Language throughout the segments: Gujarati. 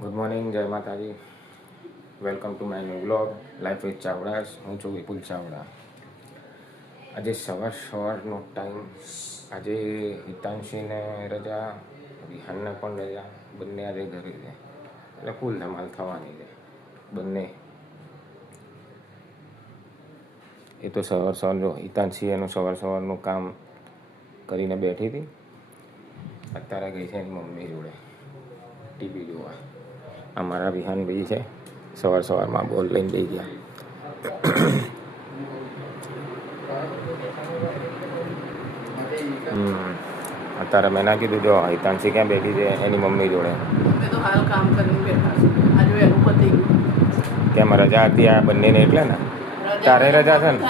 ગુડ મોર્નિંગ, જય માતાજી. Welcome to my new blog life with Chavda. હું છું વિપુલ ચાવડા. આજે સવારનો ટાઈમ. આજે હિતાંશીને રજા, વિહાનને પણ રજા. બંને આજે ઘરે છે એટલે ફૂલ ધમાલ થવાની છે બંને. એ તો સવાર જો હિતાંશી એનું સવારનું કામ કરીને બેઠી હતી. અત્યારે ગઈ છે એની મમ્મી જોડે ટીવી જોવા. અમારા વિહાન ભાઈ છે, સવારમાં બોલ લઈને જઈ ગયા. અત્યારે મેં ના કીધું જો હિતાંશી ક્યાં બેઠી છે એની મમ્મી જોડે. કેમ રજા હતી આ બંનેને એટલે ને? તારે રજા છે ને?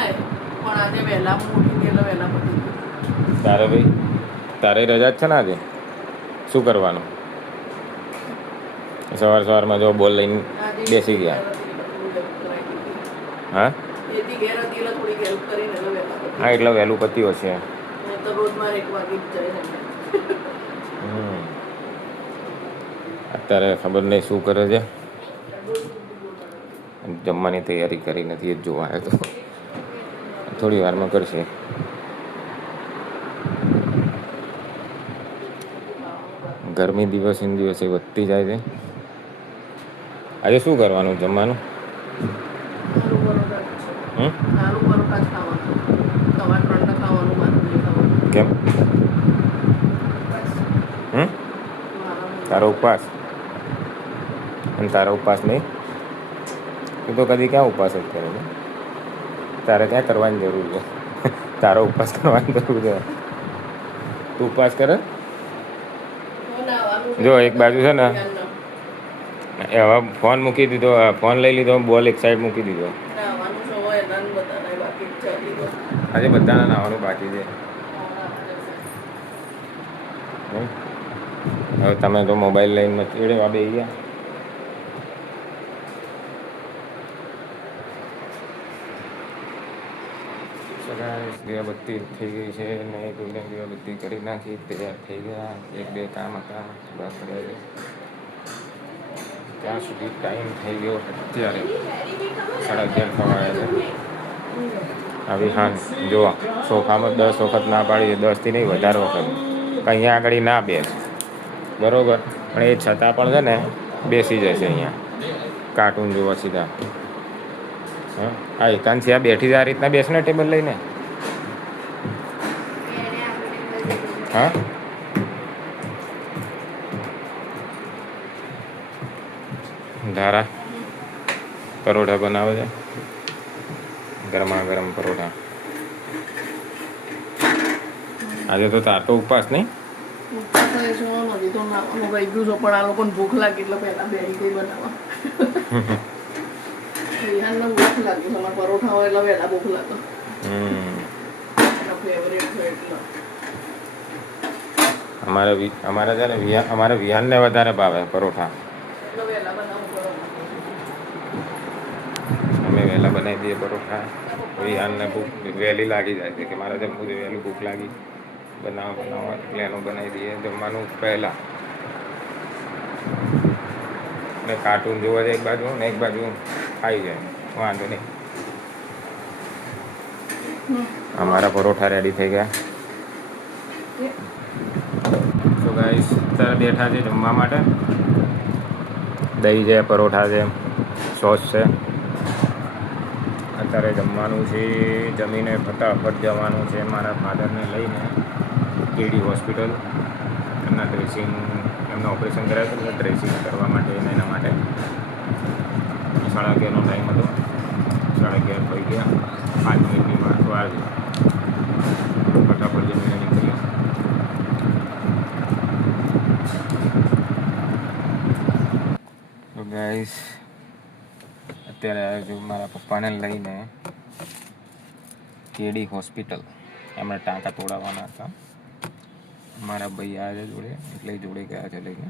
તારે ભાઈ તારે રજા જ છે ને આજે? શું કરવાનું? સવારમાં જો બોલ લઈને બેસી ગયા. હા હા, એટલે વહેલું પત્યું હશે. અત્યારે ખબર નહીં શું કરે છે. જમવાની તૈયારી કરી નથી, એ જ જોવા આવ્યો તો. થોડી વારમાં કરશે. ગરમી દિવસે વધતી જાય છે. આજે શું કરવાનું જમવાનું? કેમ? તારો ઉપવાસ? અને તારો ઉપવાસ નહીં? તું તો કદી ક્યાં ઉપવાસ જ કરે છે? તારે ક્યાં કરવાની જરૂર છે? તારો ઉપવાસ કરવાની જરૂર છે? તું ઉપવાસ કરે? જો એક બાજુ છે ને, હવે ફોન મૂકી દીધો, ફોન લઈ લીધો, બોલ એક સાઈડ મૂકી દીધો. આજે બધાને નાવાનું બાકી છે. હવે તમે તો મોબાઈલ લઈને ચીડવા બેસી ગયા. દીવાબત્તી થઈ ગઈ છે ને, દીવાબત્તી કરી નાખી, તૈયાર થઈ ગયા. એક બે કામ હતા બસ કર્યા. ત્યાં સુધી ટાઈમ થઈ ગયો. અત્યારે 11:30 થવા આવ્યા છે. આવી હા જો સોફામાં 10 વખત ના પાડી, 10થી નહીં વધારે વખત. અહીંયા આગળ ના બેસ, બરોબર? પણ એ છતાં પણ છે ને બેસી જશે અહીંયા કાર્ટૂન જોવા સીધા. હા, આ એકાંશી આ બેઠી આ રીતના બેસને ટેબલ લઈને. હા, ધારા પરોઠા બનાવે છે, ગરમા ગરમ પરોઠા. આજે તો તાર તો ઉપવાસ નહીં? પણ આ લોકોને ભૂખ લાગી એટલે પહેલા બેસી ગઈ બનાવવા. ભૂખ લાગી, પરોઠા હોય એટલે વહેલા ભૂખ લાગે. અમારે છે ને અમારે વિહાનને વધારે ભાવે પરોઠા. અમે વહેલા બનાવી દઈએ પરોઠા. વિહાનને ભૂખ વહેલી લાગી જાય છે કે મારે જમવું છે, વહેલું ભૂખ લાગી બનાવવા એટલે એનું બનાવી દઈએ જમવાનું પહેલાં. ને કાર્ટૂન જોવા જાય એક બાજુ ને એક બાજુ ખાઈ જાય, વાંધો નહીં. અમારા પરોઠા રેડી થઈ ગયા. તો ગાઈસ અત્યારે બેઠા છે જમવા માટે. દહીં છે, પરોઠા છે, સોસ છે. અત્યારે જમવાનું છે. જમીને ફટાફટ જવાનું છે મારા ફાધરને લઈને કેડી હોસ્પિટલ. એમના ડ્રેસિંગ, એમનું ઓપરેશન કરાવ્યું હતું એટલે ડ્રેસિંગ કરવા માટે એના માટે 11:30નો ટાઈમ હતો. 11:30 થઈ ગયા. 5 મિનિટની વાર તો આવી. ફટાફટ જમીને નીકળ્યા. તો ગાઈસ અત્યારે જો મારા પપ્પાને લઈને કેડી હોસ્પિટલ. એમણે ટાંકા તોડાવવાના હતા. મારા ભાઈ આવે જોડે એટલે જોડે ગયા છે લઈને.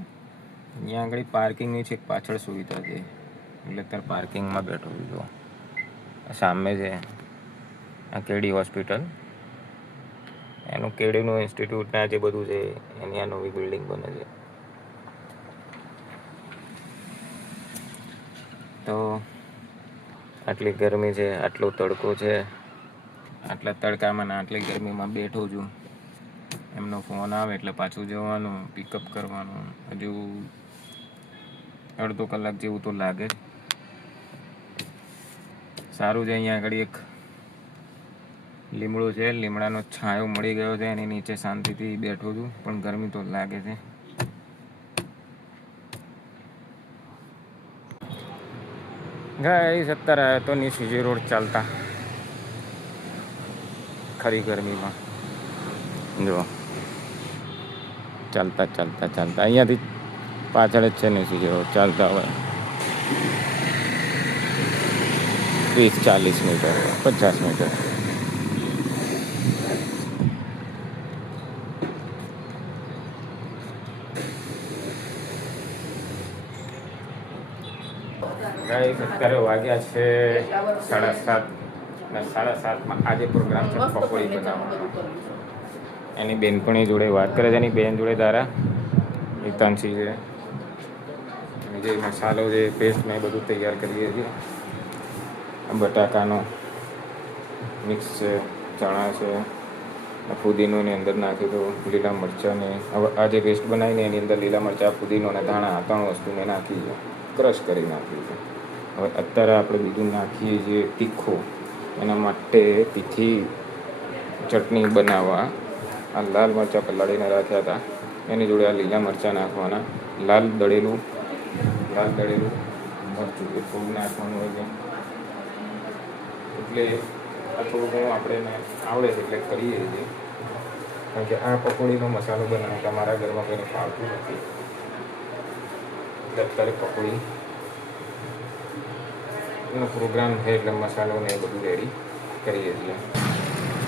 અહીંયા આગળ પાર્કિંગની છે પાછળ સુવિધા છે એટલે અત્યારે પાર્કિંગમાં બેઠો છું. જો સામે છે આ કેડી હોસ્પિટલ. એનું કેડીનું ઇન્સ્ટિટ્યૂટના જે બધું છે એની આ નવી બિલ્ડિંગ બને છે. તો આટલી ગરમી છે, આટલો તડકો છે, આટલા તડકામાં ને આટલી ગરમીમાં બેઠો છું. એમનો ફોન આવે એટલે પાછું જવાનું, પિકઅપ કરવાનું. હજુ અડધો કલાક જેવું તો લાગે જ. સારું છે અહીંયા આગળ એક લીમડો છે, લીમડાનો છાંયો મળી ગયો છે, એની નીચે શાંતિથી બેઠો છું. પણ ગરમી તો લાગે છે. ગાઈસ અત્યારે આવ્યો તો ની સીજી રોડ ચાલતા ખરી ગરમીમાં જો ચાલતા અહીંયાથી પાછળ જ છે ને સીજી રોડ ચાલતા હોય 30-40 મીટર 50 મીટર. ગાઈસ અત્યારે વાગ્યા છે 7:30 ને 7:30 આજે પ્રોગ્રામ છે પકોડી બનાવવાનો. એની બેનપણી જોડે વાત કરે છે, એની બેન જોડે તારા હિતાંશી છે. જે મસાલો જે પેસ્ટ ને બધું તૈયાર કરીએ છીએ. બટાકાનો મિક્સ છે, ચણા છે, ફુદીનો એની અંદર નાખી દો, લીલા મરચાંને હવે આ જે પેસ્ટ બનાવીને એની અંદર લીલા મરચાં, ફુદીનો અને ધાણા આ 3 વસ્તુને નાખી છે, ક્રશ કરી નાખી છે. હવે અત્યારે આપણે બીજું નાખીએ છીએ તીખું. એના માટે તીખી ચટણી બનાવવા આ લાલ મરચાં પલાળીને રાખ્યા હતા, એની જોડે આ લીલા મરચાં નાખવાના, લાલ દળેલું મરચું એ થોડું નાખવાનું હોય છે. એટલે આ થોડું ઘણું આપણે આવડે છે એટલે કરીએ છીએ. કારણ કે આ પકોડીનો મસાલો બનાવતા મારા ઘરમાં કોઈને ફાવતું નથી. એટલે અત્યારે પકોડીનો પ્રોગ્રામ છે એટલે મસાલો ને એ બધું રેડી કરીએ છીએ.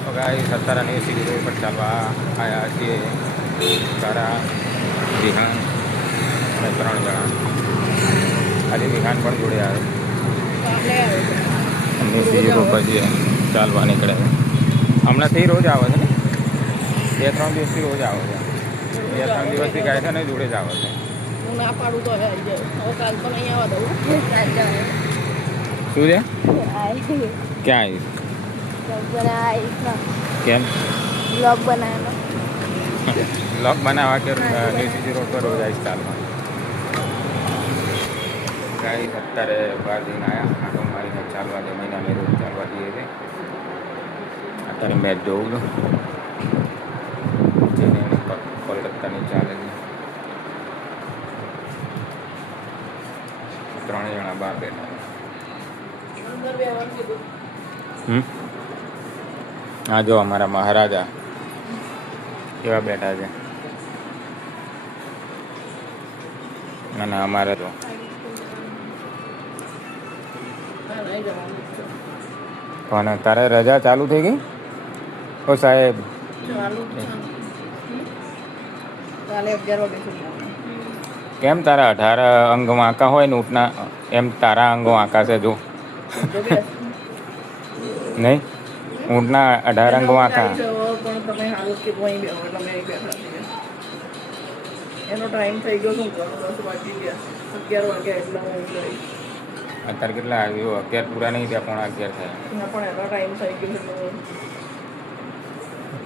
તો ગાઈસ અત્યારે ને સીધી રોડ પર ચાલવા આવ્યા છીએ. તારા, વિહાન અને 3 જણા. આજે વિહાન પણ જોડે આવ્યો. સીધી રોડ પર જઈએ ચાલવા નીકળે. હમણાંથી રોજ આવે છે ને, 2-3 દિવસથી રોજ આવે છે. 2-3 દિવસથી ગાય છે ને જોડે જ આવે છે. હું ના પાડું તો હવે કાલ તો નહીં આવવા દઉં. શું છે? ક્યાં આવીશ? કેમ? બ્લોગ બનાવવાનો. બ્લોગ બનાવવા કે સીધી રોડ પર રોજ આવીશ ચાલવા. ગાય અત્યારે બહાર જઈને આવ્યા, આટો મારીને ચાલવા જમીને અમે રોજ ચાલવા જઈએ છીએ. અત્યારે મેચ જોઉં છું, જેને કોલકાતાની ચાલે છે. 3 જણા બહાર બેઠા. હા જો અમારા મહારાજા કેવા બેઠા છે. અને અમારે તો પણ તારે રજા ચાલુ થઈ ગઈ? ઓ સાહેબ કાલે 11 વાગે સુધી. કેમ તારા 18 અંગ વાંકા હોય ને ઊંટના, એમ તારા અંગો વાંકા છે જો નહીં? ઊંટના 18 અંગ વાંકા. પણ તમે હાલ કે વहीं બેહો એટલે અમે અહીં બેઠા છીએ. એનો ટાઈમ થઈ ગયો, શું કરું? 10 વાગી ગયા, 11 વાગ્યા એટલે હું અહીં ગઈ. અત્યારે કેટલા આવ્યો? 11 પૂરા નહીં થયા, 11:15 થયા. ના પણ એનો ટાઈમ થઈ ગયો એટલે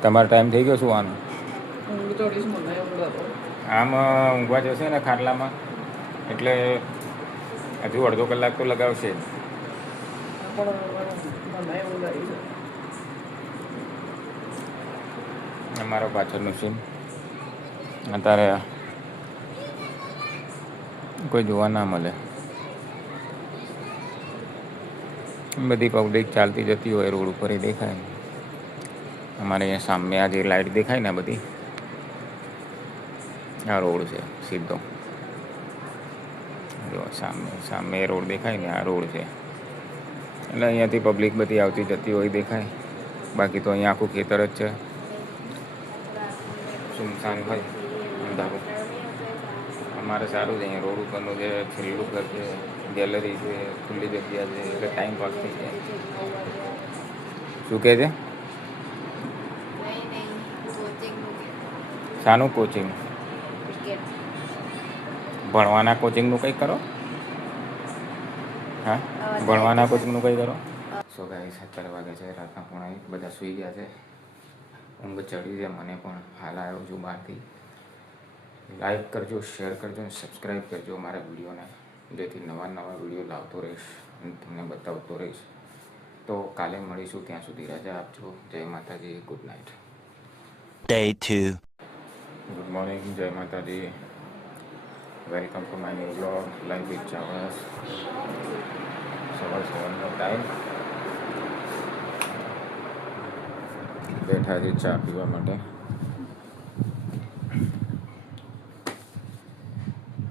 તમારો ટાઈમ થઈ ગયો શું આનો? ઊંઘ ચોડીશ મને ઊંઘ હતો. આમ ઊંઘવા જશે ને ખાટલામાં એટલે હજુ અડધો કલાક તો લગાવશે જ. પણ મને ઊંઘ આવી છે. અમારો પાછળનું સીન અત્યારે કોઈ જોવા ના મળે. બધી પબ્લિક ચાલતી જતી હોય રોડ ઉપર એ દેખાય. અમારે અહીંયા સામે આ જે લાઇટ દેખાય ને બધી, આ રોડ છે સીધો. જો સામે રોડ દેખાય ને, આ રોડ છે. એટલે અહીંયાથી પબ્લિક બધી આવતી જતી હોય દેખાય. બાકી તો અહીંયા આખું ખેતર જ છે, સુમસાન હોય અંધારું. અમારે સારું છે અહીંયા રોડ ઉપરનું જે છેલ્લું ઘર છે, ગેલેરી છે, ખુલ્લી જગ્યા છે, એટલે ટાઈમ પાસ થઈ જાય. શું કહે છે? શાનું કોચિંગ? ભણવાના કોચિંગનું કંઈક કરો. હા ભણવાના કોચિંગનું કંઈ કરો? સો ગાઈસ અત્યારે વાગે છે રાતના 1:30, બધા સૂઈ ગયા છે. ઊંઘ ચડી છે મને પણ. હાલ આવ્યો છું બહારથી. લાઈક કરજો, શેર કરજો અને સબસ્ક્રાઈબ કરજો મારા વિડીયોને, જેથી નવા નવા વિડીયો લાવતો રહીશ અને તમને બતાવતો રહીશ. તો કાલે મળીશું, ત્યાં સુધી રજા આપજો. જય માતાજી, good night. Day 2. Good morning, જય માતાજી. Welcome to my new blog live with ચાવસ. સવારનો ટાઈમ, બેઠા છે ચા પીવા માટે.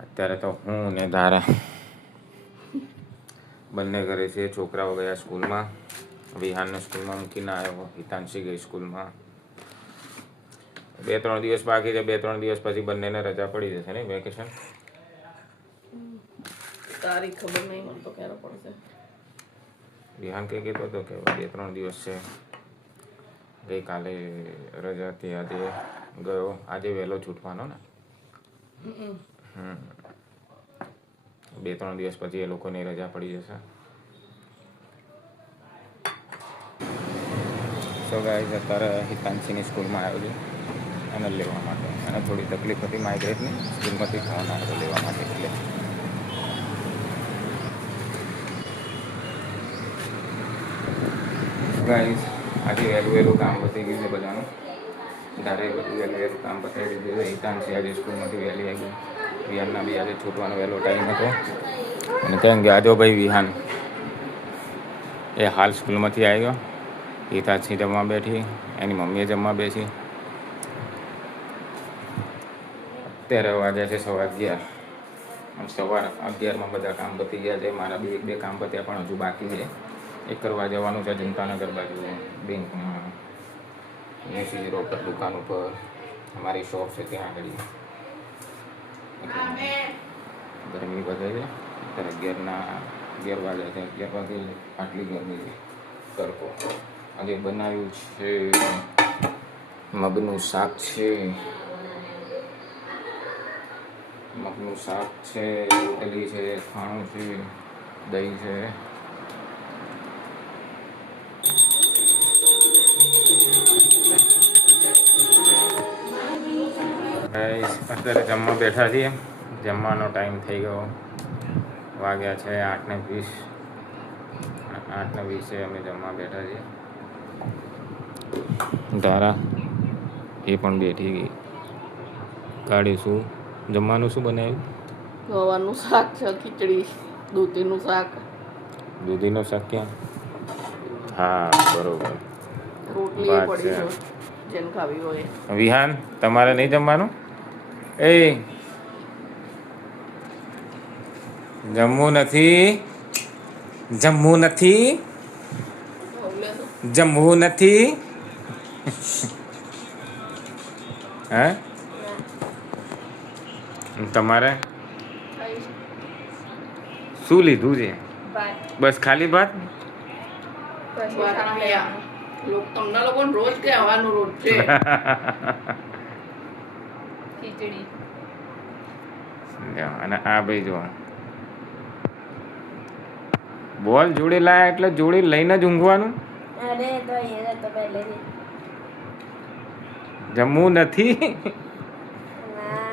અત્યારે તો હું ને ધારા બંને ઘરે છે. છોકરાઓ ગયા સ્કૂલમાં. વિહાનને સ્કૂલમાં મૂકીને આવ્યો. હિતાંશી ગઈ સ્કૂલમાં. 2-3 દિવસ બાકી છે. 2-3 દિવસ પછી બંનેને રજા પડી જશે ને, વેકેશન. તારીખ ખબર નહીં, મને તો ક્યારે પડશે. વિહાન કંઈ કહેતો હતો કે 2-3 દિવસ છે. ગઈકાલે રજા હતી, આજે ગયો. આજે વહેલો છૂટવાનો ને. 2-3 દિવસ પછી એ લોકોની રજા પડી જશે. સો ગાઈસ અત્યારે હિતાંશીની સ્કૂલમાં આવ્યો છું એને લેવા માટે. અને થોડી તકલીફ હતી માઇગ્રેટની, સ્કૂલમાંથી ફોન આવ્યો લેવા માટે. એટલે ગાઈસ આજે વહેલું કામ પતી ગયું છે બધાનું. ધારે બધું વહેલું કામ પતાવી દીધું છે. હિતાંશી આજે સ્કૂલમાંથી વહેલી આવી. વિહાનના બી આજે છૂટવાનો વહેલો ટાઈમ હતો. અને કેમ કે આજો ભાઈ વિહાન એ હાલ સ્કૂલમાંથી આવ્યો. હિતાંશી જમવા બેઠી, એની મમ્મીએ જમવા બેસી. અત્યારે વાગ્યા છે 11:15. સવાર 11માં બધા કામ પતી ગયા છે. મારા બી 1-2 કામ પત્યા પણ હજુ બાકી છે. એક કરવા જવાનું છે જનતાનગર બાજુ બેંકમાં, 80 પર દુકાન ઉપર અમારી શોપ છે ત્યાં આગળ. ગરમી વધે છે. અત્યારે 11 વાગ્યા છે. 11 વાગે આટલી ગરમી છે. તડકો. આજે બનાવ્યું છે મગનું શાક છે. મગનું શાક છે, રોટલી છે, ખાણું છે, દહીં છે. અત્યારે જમવા બેઠા છીએ. જમવાનો ટાઈમ થઈ ગયો. વાગ્યા છે 8:20. 8:20 અમે જમવા બેઠા છીએ. ધારા એ પણ બેઠી ગઈ. કાઢી શું જમવાનું શું બનાવ્યું? ગવાનું શાક છે, ખીચડી, દૂધીનું શાક. દૂધીનું શાક ક્યાં? હા બરોબર. રોટલી વાત પડી છે. છે, જેને ખાવી હોય. વિહાન તમારે નહીં જમવાનું? એ જમવું નથી, જમવું નથી, જમવું નથી. હે તમારે શું લીધું છે? બસ ખાલી ભાત? તમને લોકોને રોજ કહેવાનું રોજ છે. ખીચડી. અને આ ભાઈ જો બોલ જોડે લાયા એટલે જોડે લઈને જ ઊંઘવાનું. અરે તો અહીંયા તો પહેલેથી જમવું નથી. ના.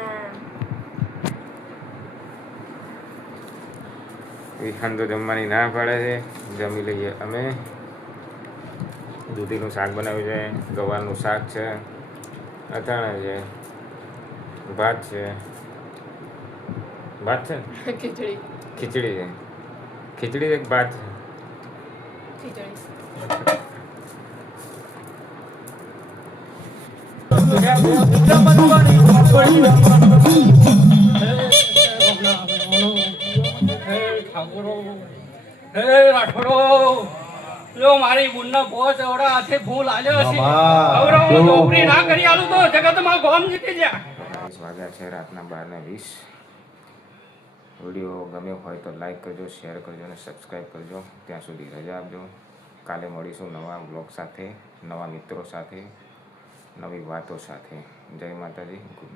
વિહાન તો જમવાની ના પાડે છે. જમી લઈએ અમે. દૂધીનું શાક બનાવ્યું છે, ગવારનું શાક છે, અથાણા છે, ભાત છે. ભાત છે ને? ખીચડી. ખીચડી છે. ખીચડી એક ભાત છે. ખીચડી. મારી બુનના બહુ ચવડા હાથે ફૂલ આલ્યો છે. હવે નોકરી ના કરી આલું તો જગતમાં ગોમ જીતી જા. વાગ્યા છે રાતના 12:20. વિડીયો ગમ્યો હોય તો લાઈક કરજો, શેર કરજો અને સબસ્ક્રાઈબ કરજો. ત્યાં સુધી રજા આપજો. કાલે મળીશું નવા બ્લોગ સાથે, નવા મિત્રો સાથે, નવી વાતો સાથે. જય માતાજી. Good night.